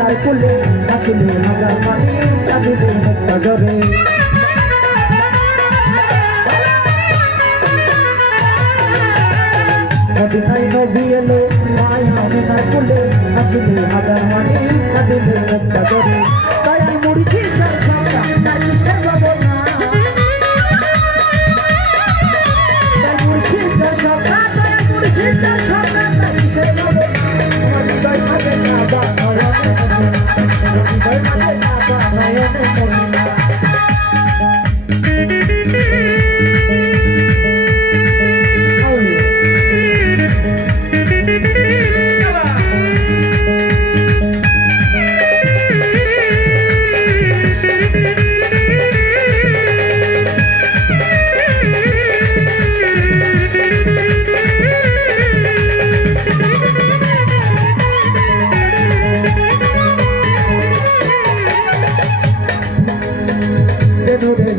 আমিনার কুলে নাচলে হাজার পানি কাঁদিলে মুক্তা জরে মদিনায় নবী এলো মায়া আমিনার কুলে নাচলে হাজার পানি কাঁদিলে মুক্তা জরে দয়াল মুর্শিদ সরকার নাচিতে যাবো না দয়াল মুর্শিদ সরকার দয়াল মুর্শিদ সরকার নাচিতে যাবো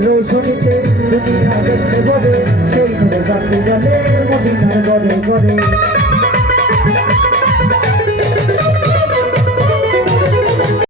রোশনীতে দুনিয়া দেখতে বলে সেই নূরে গাতে গেলে মদিনার গড়ে গড়ে